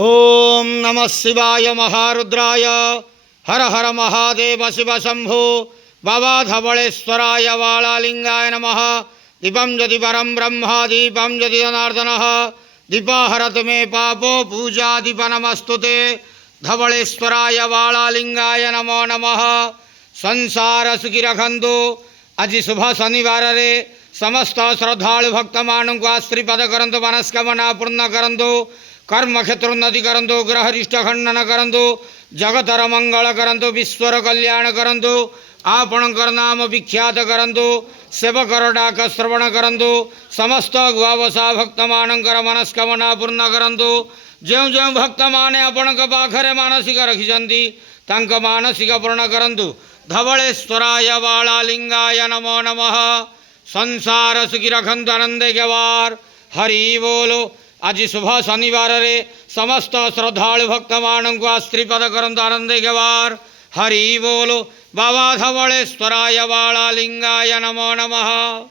ओम नमः शिवाय महारुद्राय हर हर महादेव शिव शंभो बाबा धवलेश्वराय वालालिंगाय नमः। दीपं यदि परं ब्रह्म दीपं यदि जनार्दनः दीपाहरत मे पापो पूजा दीप नमस्तुते। धवलेश्वराय वालालिंगाय नमो नमः। संसार सुखी रखंतु। आज शुभ शनिवार रे समस्त श्रद्धालु भक्त मानू को आश्रीपद करंतु, मनस्कामना पूर्ण करंतु, कर्म क्षेत्र उन्नति करंतु, ग्रह रिष्ट खंडन करंतु, जगतर मंगल करंतु, विश्वर कल्याण करंतु, आपणकर नाम विख्यात करंतु, सेवकर डाक श्रवण करंतु, समस्त गुआवसा भक्त मानकर मनस्कामना पूर्ण करंतु। जो जो भक्त माने आपण पाखरे मानसिक रखिछंती तांक मानसिक पूर्ण करंतु। धवलेश्वराय वालालिंगाय नमो नमः। संसार सुखी रखंतु, आनंद गवार। हरि बोलो। आज शुभ शनिवार रे समस्त श्रद्धालु भक्त मानू को आश्रीपद करंतु, आनंद गवार। हरि बोलो। बाबा धवलेश्वराय वालालिंगाय नमो नमः।